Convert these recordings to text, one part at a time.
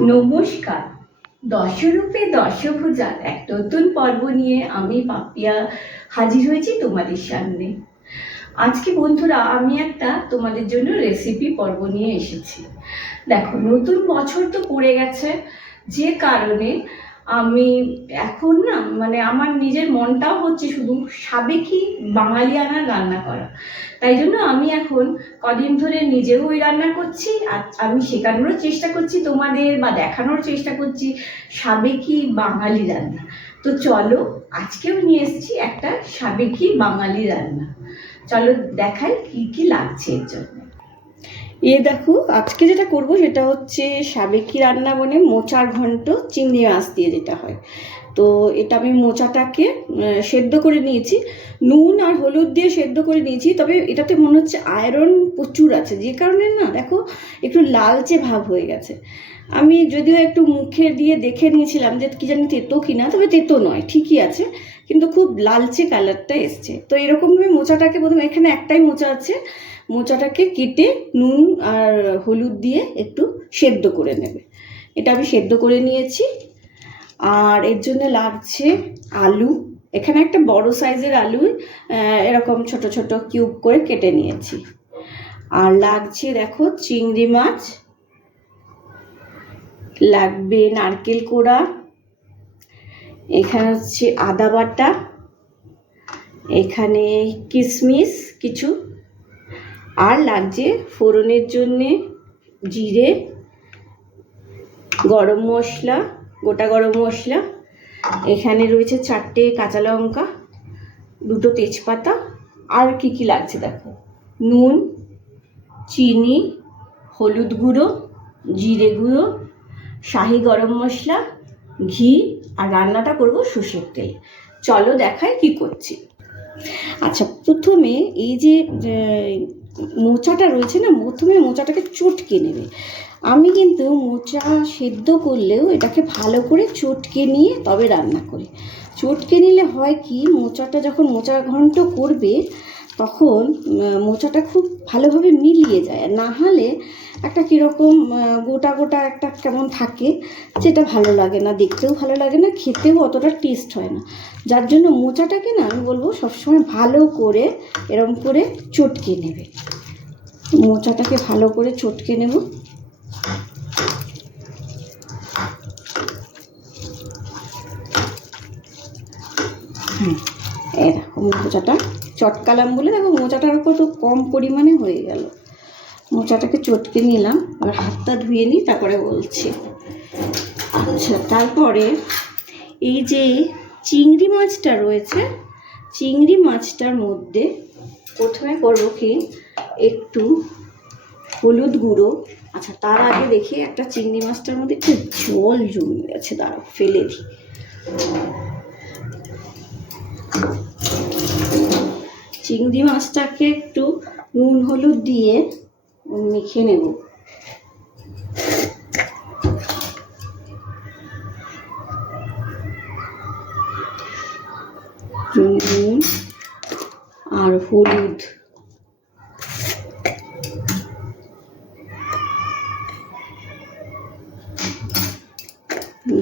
নমস্কার। দশরূপে দশভুজার এক নতুন পর্ব নিয়ে আমি পাপিয়া হাজির হয়েছি তোমাদের সামনে। আজকে বন্ধুরা আমি একটা তোমাদের জন্য রেসিপি পর্ব নিয়ে এসেছি। দেখো, নতুন বছর তো পড়ে গেছে, যে কারণে আমি এখন না আমার নিজের মনটাও হচ্ছে শুধু সাবেকি বাঙালিয়ানা রান্না করা। তাই জন্য আমি এখন কদিন ধরে নিজেও ওই রান্না করছি, আর আমি শেখানোরও চেষ্টা করছি তোমাদের, বা দেখানোর চেষ্টা করছি সাবেকি বাঙালি রান্না। তো চলো, আজকেও নিয়ে এসেছি একটা সাবেকি বাঙালি রান্না। চলো দেখাই কি কি লাগছে এর জন্য। দেখো, আজকে যেটা করব সেটা হচ্ছে সাবেকি রান্না, মানে মোচার ঘন্ট চিংড়ি মাছ দিয়ে যেটা হয়। তো এটা আমি মোচাটাকে সেদ্ধ করে নিয়েছি, নুন আর হলুদ দিয়ে সেদ্ধ করে নিয়েছি। তবে এটাতে মনে হচ্ছে আয়রন প্রচুর আছে, যে কারণে না দেখো একটু লালচে ভাব হয়ে গেছে। আমি যদিও একটু মুখে দিয়ে দেখে নিয়েছিলাম যে কি জানি তেতো কিনা, তবে তেতো নয়, ঠিকই আছে, কিন্তু খুব লালচে কালারটা এসছে। তো এরকমভাবে মোচাটাকে প্রথমে, এখানে একটাই মোচা আছে, মোচাটাকে কেটে নুন আর হলুদ দিয়ে একটু সেদ্ধ করে নেবে। এটা আমি সেদ্ধ করে নিয়েছি। আর এর জন্য লাগছে আলু, এখানে একটা বড় সাইজের আলু এরকম ছোট ছোট কিউব করে কেটে নিয়েছি। আর লাগছে দেখো চিংড়ি মাছ, লাগবে নারকেল কোড়া, এখানে হচ্ছে আদা বাটা, এখানে কিশমিশ কিছু, আর লাগছে ফোড়নের জন্যে জিরে, গরম মশলা, গোটা গরম মশলা, এখানে রয়েছে 4টে কাঁচা লঙ্কা, 2টো তেজপাতা। আর কি কি লাগছে দেখো, নুন, চিনি, হলুদ গুঁড়ো, জিরে গুঁড়ো, শাহি গরম মশলা, ঘি, আর রান্নাটা করব সর্ষের তেল। চলো দেখাই কি করছি। আচ্ছা, প্রথমে এই যে মোচাটা রয়েছে না, প্রথমে মোচাটাকে চটকে নেবে। আমি কিন্তু মোচা সেদ্ধ করলেও এটাকে ভালো করে চটকে নিয়ে তবে রান্না করি। চটকে নিলে হয় কি, মোচাটা যখন মোচা ঘন্ট করবে তখন মোচাটা খুব ভালোভাবে মিলিয়ে যায়, না হলে একটা কীরকম গোটা গোটা একটা কেমন থাকে, যেটা ভালো লাগে না, দেখতেও ভালো লাগে না, খেতেও অতটা টেস্ট হয় না। যার জন্য মোচাটাকে না আমি বলবো সবসময় ভালো করে এরকম করে চটকে নেবে। মোচাটাকে ভালো করে চটকে নেব। এই দেখো মোচাটা চটকালাম বলে দেখো মোচাটার কত কম পরিমাণে হয়ে গেল। মোচাটাকে চটকে নিলাম, এবার হাতটা ধুয়ে নিই, তারপরে বলছি। আচ্ছা, তারপরে এই যে চিংড়ি মাছটা রয়েছে, চিংড়ি মাছটার মধ্যে প্রথমে করবো কি, একটু হলুদ গুঁড়ো। আচ্ছা, তার আগে দেখি একটা চিংড়ি মাছটার মধ্যে একটু জল জমে গেছে, দাঁড়াও ফেলে দিই। চিংড়ি মাছটাকে একটু নুন হলুদ দিয়ে মেখে নেব। নুন আর হলুদ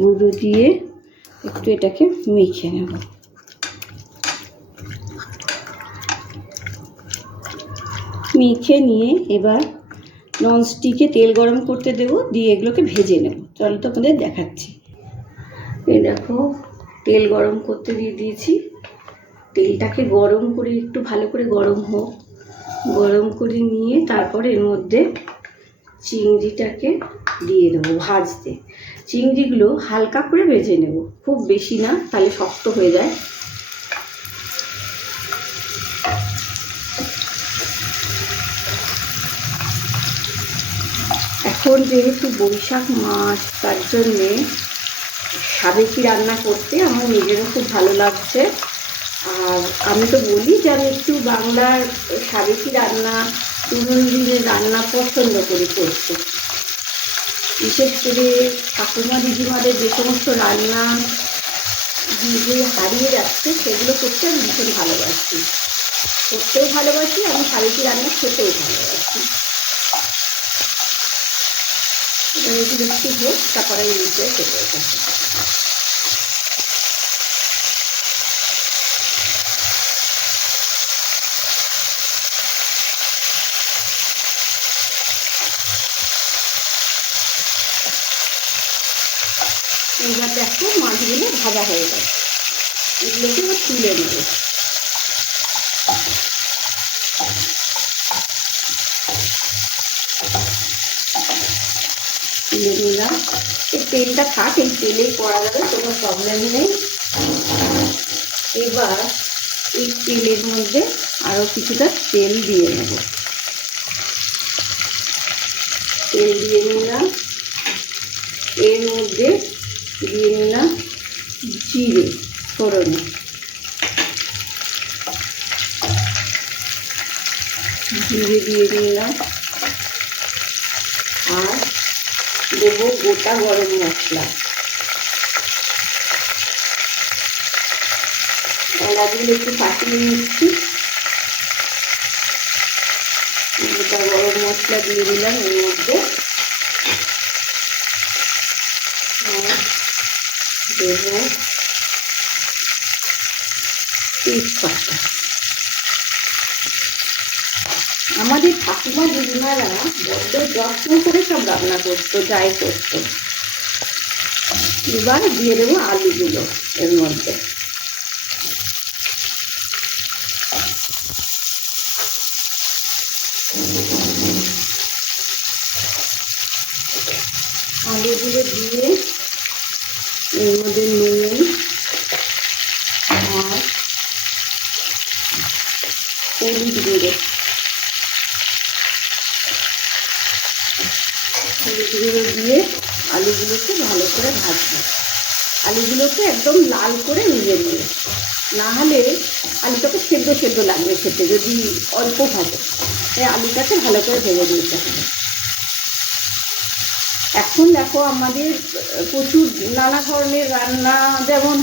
গুঁড়ো দিয়ে একটু এটাকে মেখে নেব। মেখে নিয়ে এবার ননস্টিকে তেল গরম করতে দেব, দিয়ে এগুলোকে ভেজে নেব। চলো তো আপনাদের দেখাচ্ছি। এই দেখো, তেল গরম করতে দিয়ে দিয়েছি। তেলটাকে গরম করে একটু ভালো করে গরম হোক, গরম করে নিয়ে তারপরে এর মধ্যে চিংড়িটাকে দিয়ে দেবো ভাজতে। চিংড়িগুলো হালকা করে ভেজে নেব, খুব বেশি না, তাহলে শক্ত হয়ে যায়। এখন যেহেতু বৈশাখ মাস, তার জন্যে সাবেকি রান্না করতে আমার নিজেরও খুব ভালো লাগছে। আর আমি তো বলি যে আমি একটু বাংলার সাবেকি রান্না, পুরনো দিনের রান্না পছন্দ করি করতে। বিশেষ করে ঠাকুমা দিদিমাদের যে সমস্ত রান্না যে হারিয়ে যাচ্ছে, সেগুলো করতে আমি ভীষণ ভালোবাসি, করতেও ভালোবাসি, আমি সাবেকি রান্না খেতেও ভালোবাসি। এবার একটু একটু হোক, তারপরে নিচে চলে যাচ্ছে। এইবার দেখো মাছগুলো ভাজা হয়ে গেছে, এগুলোকে এবার তুলে নেবো। তুলে নিলাম। এই তেলটা থাক, এই তেলেই করা যাবে, কোনো প্রবলেম নেই। এবার এই তেলের মধ্যে আরও কিছুটা তেল দিয়ে নেব। তেল দিয়ে নিলাম, এর মধ্যে দিয়ে নিলাম জিরে ফোড়নে, জিরে দিয়ে নিলাম, আর দেবো গোটা গরম মশলা। এলাচগুলো একটু ফাটিয়ে নিচ্ছি। গোটা গরম মশলা দিয়ে দিলাম এর মধ্যে, দেবো তেজপাতা। আমাদের ঠাকুমা দিদিমারা বড্ড যত্ন করে সব রান্না করতো, যাই করতো। এবার দিয়ে দেবো আলুগুলো এর মধ্যে। আলুগুলো দিয়ে এর মধ্যে নুন আর হলুদ গুঁড়ো, হলুদ গুঁড়ো দিয়ে আলুগুলোকে ভালো করে ভাজবো। আলুগুলোকে একদম লাল করে ভেজে নেবে, না হলে আলুটাকে সেদ্ধ সেদ্ধ লাগবে খেতে যদি অল্প ভাজে। তাই আলুটাকে ভালো করে ভেজে নিতে হবে। এখন দেখো আমাদের প্রচুর নানা ধরনের রান্না যেমন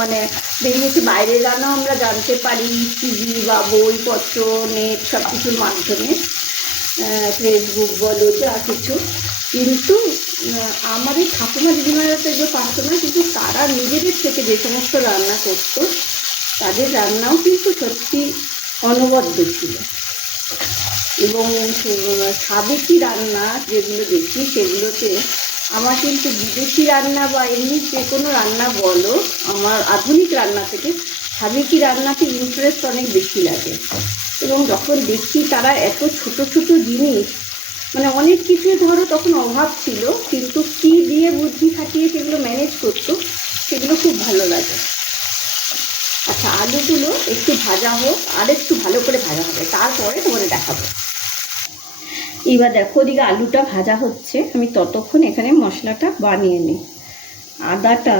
মানে বেরিয়েছে, বাইরের রান্না আমরা জানতে পারি টিভি বা বইপত্র, নেট সব কিছুর মাধ্যমে, ফেসবুক বলো যা কিছু। কিন্তু আমাদের ঠাকুমা দিদিমারা তো এগুলো পারতো না, কিন্তু তারা নিজেদের থেকে যে সমস্ত রান্না করতো তাদের রান্নাও কিন্তু সত্যি অনবদ্য ছিল। এবং সাবেকি রান্না যেগুলো দেখি সেগুলোতে আমার কিন্তু বিদেশি রান্না বা এমনি যে কোনো রান্না বলো, আমার আধুনিক রান্না থেকে সাবেকি রান্নাতে ইন্টারেস্ট অনেক বেশি লাগে। এবং যখন দেখি তারা এত ছোট ছোট জিনিস, মানে অনেক কিছু ধরো তখন অভাব ছিল, কিন্তু কী দিয়ে বুদ্ধি খাটিয়ে সেগুলো ম্যানেজ করতো, সেগুলো খুব ভালো লাগে। আচ্ছা, আলুগুলো একটু ভাজা হোক, আর একটু ভালো করে ভাজা হবে, তারপরে তোমাদের দেখাবো। এবার দেখো ওদিকে আলুটা ভাজা হচ্ছে, আমি ততক্ষণ এখানে মশলাটা বানিয়ে নিই। আদাটা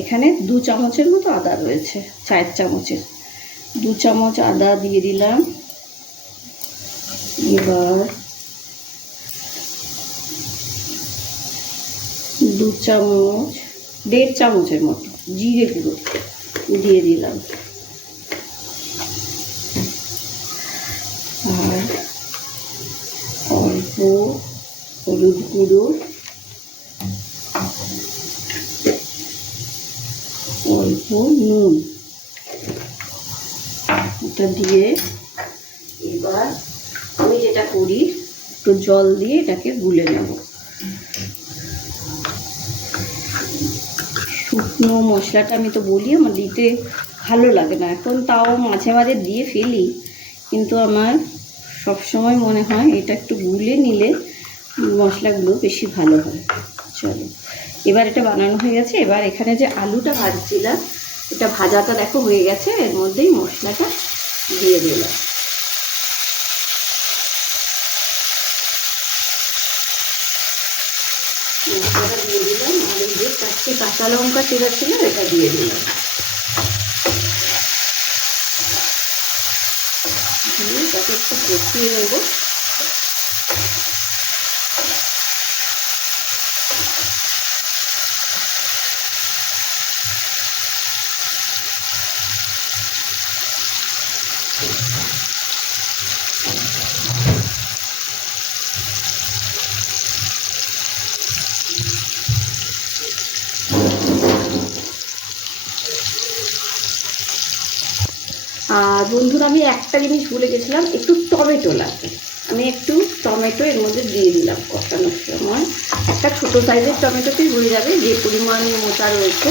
এখানে 2 চামচের মতো আদা রয়েছে, 4 চামচের 2 চামচ আদা দিয়ে দিলাম। এবার 2 চামচ 1.5 চামচের মতো জিরে গুঁড়ো দিয়ে দিলাম, আর অল্প হলুদ গুঁড়ো, অল্প নুন, এটা দিয়ে এবার আমি যেটা করি একটু জল দিয়ে এটাকে গুলে নেব। শুকনো মশলাটা আমি তো বলি আমার দিতে ভালো লাগে না, এখন তাও মাঝে মাঝে দিয়ে ফেলি, কিন্তু আমার সবসময় মনে হয় এটা একটু গুলে নিলে মশলাগুলো বেশি ভালো হয়। চলো, এবার এটা বানানো হয়ে গেছে। এবার এখানে যে আলুটা ভাজছিলাম, এটা ভাজাটা দেখো হয়ে গেছে, এর মধ্যেই মশলাটা দিয়ে দিলাম। মশলাটা দিয়ে দিলাম, আর এই যে 4টে কাঁচা লঙ্কা চেরা ছিল এটা দিয়ে দিলাম, দিয়ে তাকে একটু কষিয়ে নেবো। আর বন্ধুরা আমি একটা জিনিস ভুলে গেছিলাম, একটু টমেটো লাগবে। আমি একটু টমেটো এর মধ্যে দিয়ে দিলাম কষানোর সময়। একটা ছোটো সাইজের টমেটোতেই হয়ে যাবে, যে পরিমাণ মোটা রয়েছে।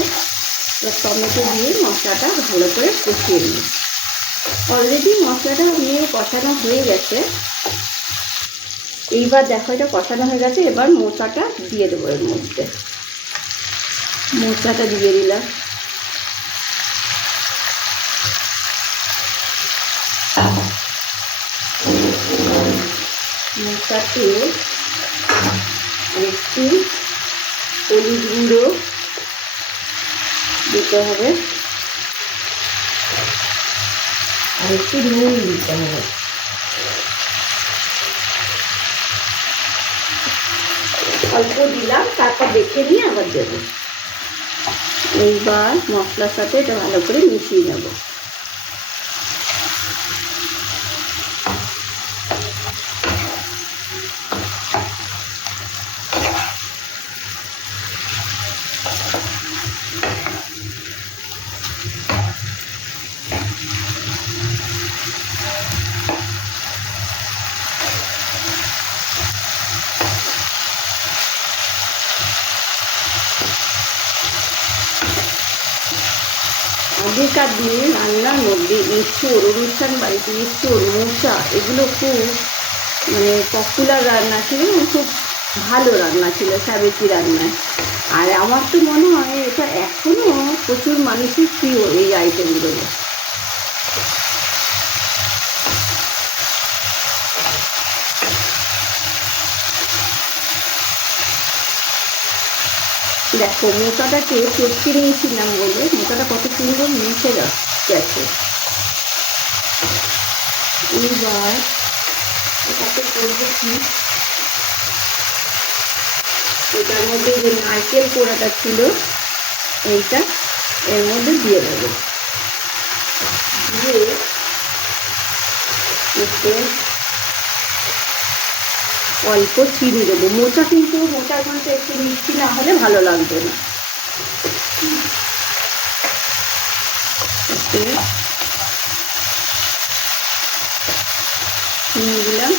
এবার টমেটো দিয়ে মশলাটা ভালো করে কষিয়ে নিই। অলরেডি মশলাটা নিয়ে কষানো হয়ে গেছে। এইবার দেখো এটা কষানো হয়ে গেছে। এবার মোচাটা দিয়ে দেবো এর মধ্যে। মোচাটা দিয়ে দিলাম। মোচাতে একটু হলুদ গুঁড়ো দিতে হবে আর একটু নুন দিতে হবে। অল্প দিলাম, তারপর দেখে নিয়ে আবার দেবো। এইবার মশলার সাথে এটা ভালো করে মিশিয়ে নেব। আগেকার দিনে রান্নার মধ্যে এঁচোড়, অনুষ্ঠান বাড়িতে এঁচোড়, মোচা এগুলো খুব পপুলার রান্না ছিল, খুব ভালো রান্না ছিল সাবেকি রান্নায়। আর আমার তো মনে হয় এটা এখনও প্রচুর মানুষের প্রিয় এই আইটেমগুলো। দেখো মোচাটাকে চটকে নিয়েছিলাম বলে মোচাটা কত সুন্দর মিশে গেছে। এইবার এটাকে করবো কি, এটার মধ্যে যে নারকেল কোড়াটা ছিল এইটা এর মধ্যে দিয়ে দেবো। দিয়ে একটু অল্প চিনি দেবো। মোচা কিন্তু মোচার ঘন্টা একটু মিষ্টি না হলে ভালো লাগবে না। নিয়ে দিলাম।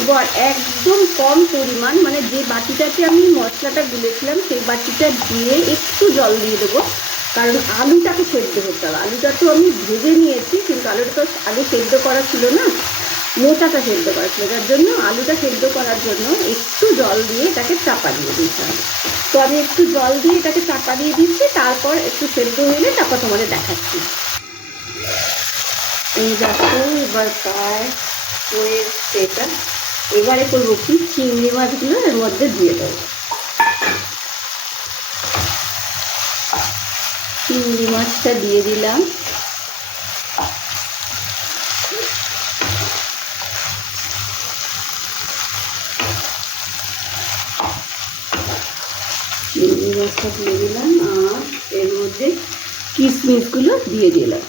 এবার একদম কম পরিমাণ, যে বাটিটাতে আমি মশলাটা গুলেছিলাম সেই বাটিটা দিয়ে একটু জল দিয়ে দেবো, কারণ আলুটাকে সেদ্ধ করতে হবে। আলুটা তো আমি ভেজে নিয়েছি, কিন্তু আলুটা তো আগে সেদ্ধ করা ছিল না, মোচাটা সেদ্ধ করা ছিল। যার জন্য আলুটা সেদ্ধ করার জন্য একটু জল দিয়ে এটাকে চাপা দিয়ে দিতে হবে। তো আমি একটু জল দিয়ে এটাকে চাপা দিয়ে দিচ্ছি, তারপর একটু সেদ্ধ হলে তারপর তোমাদের দেখাচ্ছি। এই দেখো এবার প্রায় হয়ে সেটা। এবারে করবো কি, চিংড়ি মাছগুলো এর মধ্যে দিয়ে দেবো। চিংড়ি মাছটা দিয়ে দিলাম। চিংড়ি মাছটা দিয়ে দিলাম আর এর মধ্যে কিশমিশগুলো দিয়ে দিলাম।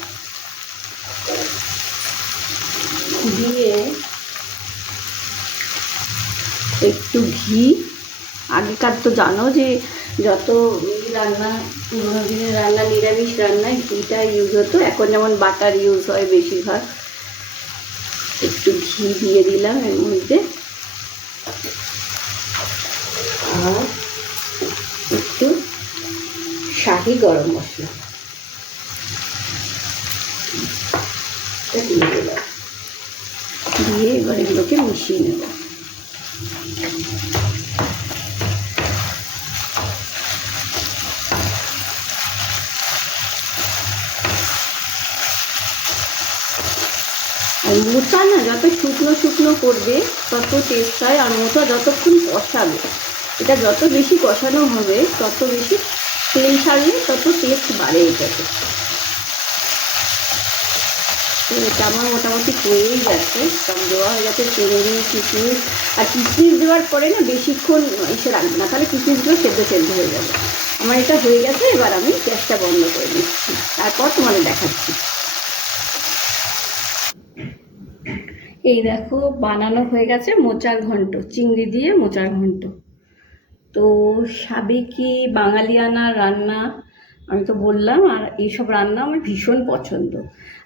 দিয়ে একটু ঘি, আগেকার তো জানো যে যত রান্না পুরোনো দিনের রান্না নিরামিষ রান্নায় ঘিটা ইউজ হতো, এখন যেমন বাটার ইউজ হয় বেশিরভাগ। একটু ঘি দিয়ে দিলাম এর মধ্যে আর একটু শাহি গরম মশলা দিয়ে দিলাম। দিয়ে এবার এগুলোকে মিশিয়ে নেব। আর মোচা না যত শুকনো শুকনো করবে তত টেস্ট হয়, আর মোচা যতক্ষণ কষাবে, এটা যত বেশি কষানো হবে তত বেশি তেল ছাড়লে তত টেস্ট বাড়ে এটাতে। তো এটা আমার মোটামুটি হয়েই গেছে, সব দেওয়া হয়ে গেছে, চিংড়ি কিশমিশ। আর কিশমিশ দেওয়ার পরে না বেশিক্ষণ এসে রাখবে না, তাহলে কিশমিশগুলো সেদ্ধ সেদ্ধ হয়ে যাবে। আমার এটা হয়ে গেছে, এবার আমি গ্যাসটা বন্ধ করে দিচ্ছি, তারপর তোমাদের দেখাচ্ছি। এই দেখো বানানো হয়ে গেছে মোচার ঘন্ট, চিংড়ি দিয়ে মোচার ঘন্ট। তো সাবেকি বাঙালিয়ানা রান্না আমি তো বললাম, আর এইসব রান্না আমার ভীষণ পছন্দ।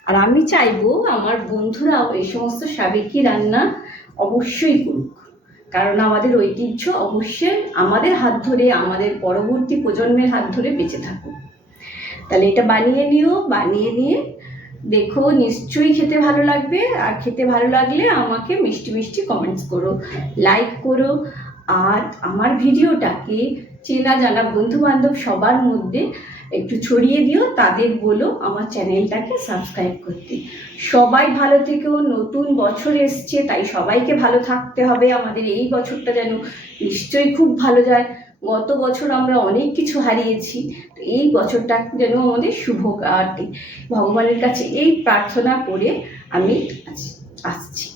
আর আমি চাইবো আমার বন্ধুরাও এই সমস্ত সাবেকি রান্না অবশ্যই করুক, কারণ আমাদের ঐতিহ্য অবশ্যই আমাদের হাত ধরে, আমাদের পরবর্তী প্রজন্মের হাত ধরে বেঁচে থাকুক। তাহলে এটা বানিয়ে নিও, বানিয়ে নিয়ে দেখো, নিশ্চয়ই খেতে ভালো লাগবে। আর খেতে ভালো লাগলে আমাকে মিষ্টি মিষ্টি কমেন্টস করো, লাইক করো। আর আমার ভিডিওটাকে চেনা জানা বন্ধু বান্ধব সবার মধ্যে একটু ছড়িয়ে দিও, তাদের বলো আমার চ্যানেলটাকে সাবস্ক্রাইব করতে। সবাই ভালো থেকো, নতুন বছর এসছে, তাই সবাইকে ভালো থাকতে হবে। আমাদের এই বছরটা যেন নিশ্চয়ই খুব ভালো যায়। গত বছর আমরা অনেক কিছু হারিয়েছি, তো এই বছরটা যেন আমাদের শুভ কাটে। ভগবানের কাছে এই প্রার্থনা করে আমি আসছি।